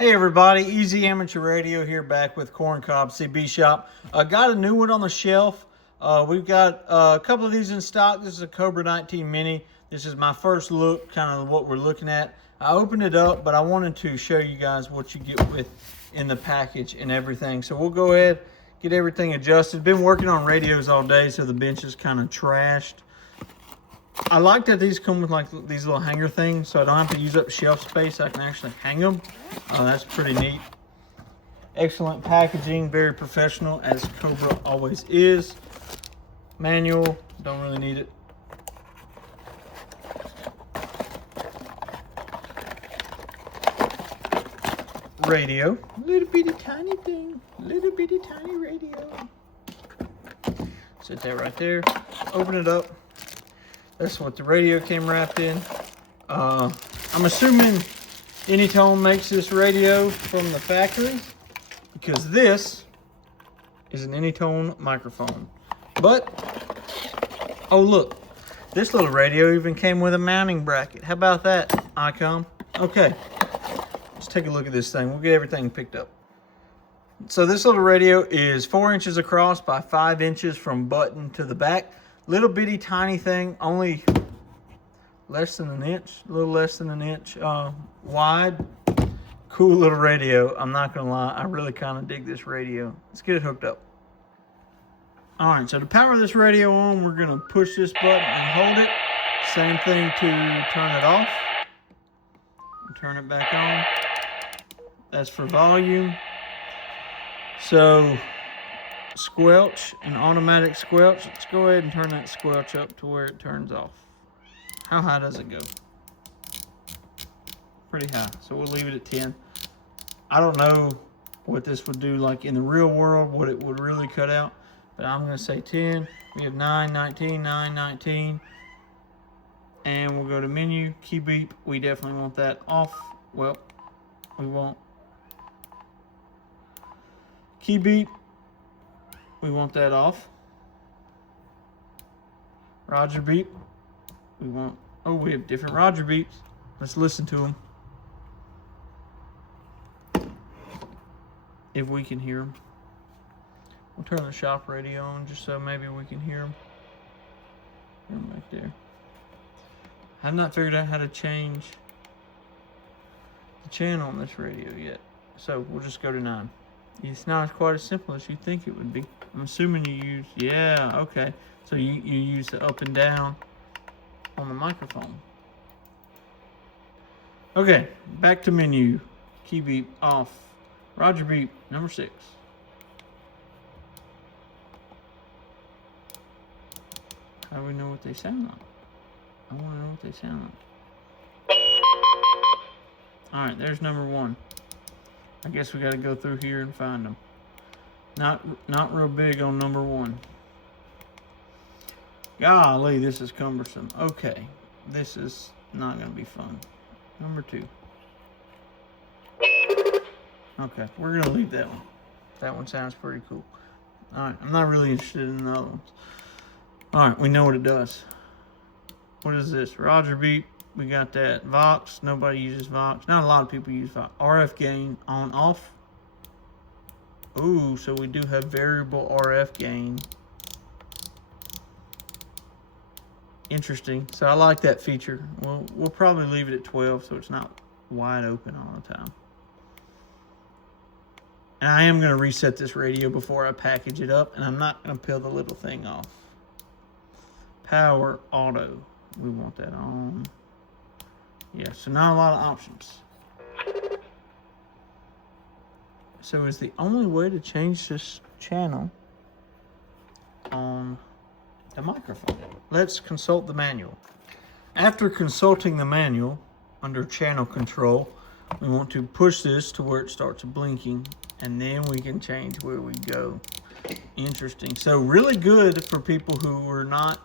Hey everybody, Easy Amateur Radio here, back with Corn Cob CB Shop. Got a new one on the shelf. We've got a couple of these in stock. This is a Cobra 19 Mini. This is my first look, kind of what we're looking at. I opened it up, but I wanted to show you guys what you get with in the package and everything. So we'll go ahead, get everything adjusted. Been working on radios all day, so the bench is kind of trashed. I like that these come with like these little hanger things, so I don't have to use up shelf space. I can actually hang them. That's pretty neat. Excellent packaging, very professional, as Cobra always is. Manual, don't really need it. Radio, little bitty tiny thing, little bitty tiny radio. Sit that right there. Open it up. That's what the radio came wrapped in. I'm assuming Anytone makes this radio from the factory, because this is an Anytone microphone. But, oh look, this little radio even came with a mounting bracket. How about that, Icom? Okay, let's take a look at this thing. We'll get everything picked up. So this little radio is 4 inches across by 5 inches from button to the back. Little bitty tiny thing, only less than an inch, a little less than an inch wide. Cool little radio. I'm not gonna lie, I really kind of dig this radio. Let's get it hooked up. All right, so to power this radio on, we're gonna push this button and hold it. Same thing to turn it off. Turn it back on. That's for volume. So, squelch, an automatic squelch. Let's go ahead and turn that squelch up to where it turns off. How high does it go? Pretty high, so we'll leave it at 10. I don't know what this would do like in the real world, what it would really cut out, but I'm gonna say 10. We have 9, 19, 9, 19. And we'll go to menu, key beep. We definitely want that off. Well, we won't. Key beep. We want that off. Roger beep. We want, oh, we have different Roger beeps. Let's listen to them. If we can hear them. We'll turn the shop radio on just so maybe we can hear them. Hear them back there. I've not figured out how to change the channel on this radio yet. So we'll just go to 9. It's not quite as simple as you think it would be. I'm assuming you use, yeah, okay. So you use the up and down on the microphone. Okay, back to menu. Key beep off. Roger beep, number 6. How do we know what they sound like? I want to know what they sound like. Alright, there's number 1. I guess we got to go through here and find them. Not real big on number 1. Golly, this is cumbersome. Okay, this is not going to be fun. Number 2. Okay, we're going to leave that one. That one sounds pretty cool. Alright, I'm not really interested in the other ones. Alright, we know what it does. What is this? Roger beep. We got that. Vox. Nobody uses Vox. Not a lot of people use Vox. RF gain on off. Ooh, so we do have variable RF gain. Interesting. So I like that feature. We'll probably leave it at 12 so it's not wide open all the time. And I am going to reset this radio before I package it up, and I'm not going to peel the little thing off. Power auto. We want that on. Yeah, so not a lot of options. So is the only way to change this channel on the microphone. Let's consult the manual. After consulting the manual, under channel control, we want to push this to where it starts blinking, and then we can change where we go. Interesting. So really good for people who are not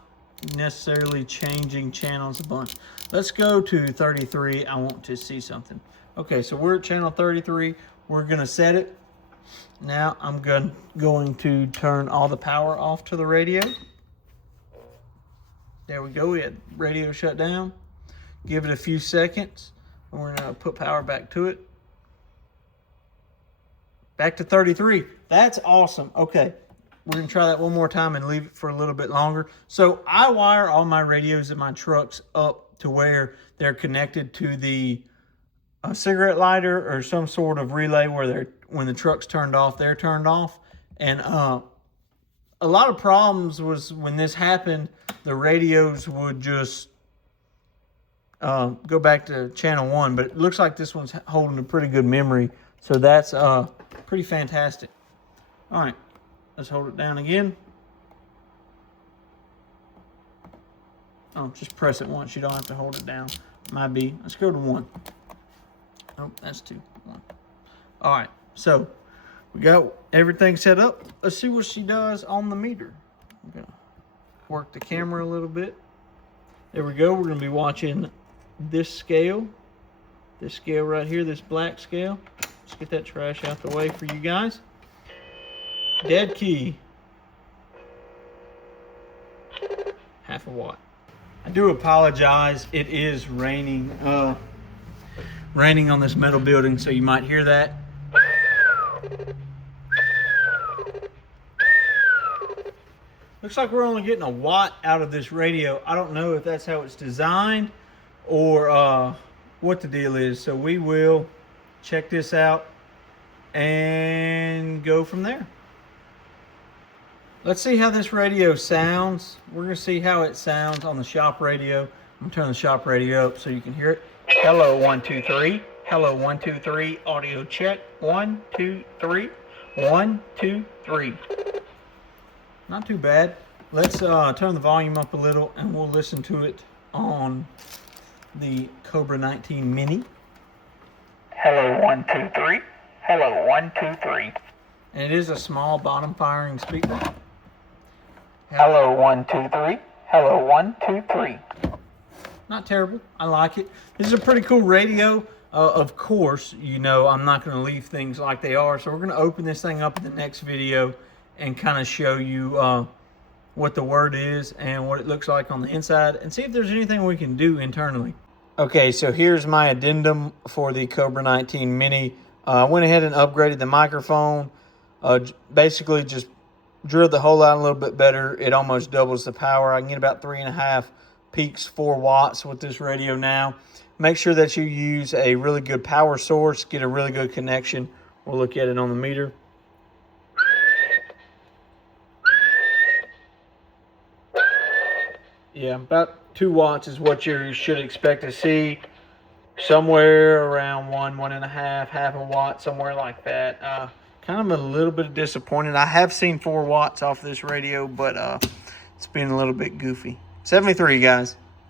necessarily changing channels a bunch. Let's go to 33. I want to see something. Okay, so we're at channel 33. We're gonna set it. Now I'm going to turn all the power off to the radio. There we go, we had radio shut down. Give it a few seconds, and we're gonna put power back to it. Back to 33. That's awesome. Okay, we're going to try that one more time and leave it for a little bit longer. So I wire all my radios in my trucks up to where they're connected to the cigarette lighter or some sort of relay where they're, when the truck's turned off, they're turned off. And a lot of problems was when this happened, the radios would just go back to channel 1, but it looks like this one's holding a pretty good memory. So that's pretty fantastic. All right, let's hold it down again. Oh, just press it once. You don't have to hold it down. Might be. Let's go to 1. Oh, that's 2. 1. All right, so we got everything set up. Let's see what she does on the meter. I'm gonna work the camera a little bit. There we go. We're gonna be watching this scale right here, this black scale. Let's get that trash out the way for you guys. Dead key. 1/2 watt. I do apologize. It is raining. Raining on this metal building, so you might hear that. Looks like we're only getting a watt out of this radio. I don't know if that's how it's designed or what the deal is. So we will check this out and go from there. Let's see how this radio sounds. We're gonna see how it sounds on the shop radio. I'm gonna turn the shop radio up so you can hear it. Hello, 1, 2, 3. Hello, 1, 2, 3. Audio check. 1, 2, 3. 1, 2, 3. Not too bad. Let's turn the volume up a little and we'll listen to it on the Cobra 19 Mini. Hello, 1, 2, 3. Hello, 1, 2, 3. And it is a small bottom firing speaker. Hello, 1, 2, 3. Hello, 1, 2, 3. Not terrible. I like it. This is a pretty cool radio. Of course, you know, I'm not going to leave things like they are. So we're going to open this thing up in the next video and kind of show you what the word is and what it looks like on the inside and see if there's anything we can do internally. Okay, so here's my addendum for the Cobra 19 Mini. I went ahead and upgraded the microphone. Basically just drilled the hole out a little bit better. It almost doubles the power. I can get about 3.5 peaks, 4 watts with this radio now. Make sure that you use a really good power source. Get a really good connection. We'll look at it on the meter. Yeah, about 2 watts is what you should expect to see. Somewhere around 1.5, 1/2 watt, somewhere like that. Kind of a little bit disappointed. I have seen 4 watts off this radio, but it's been a little bit goofy. 73, guys.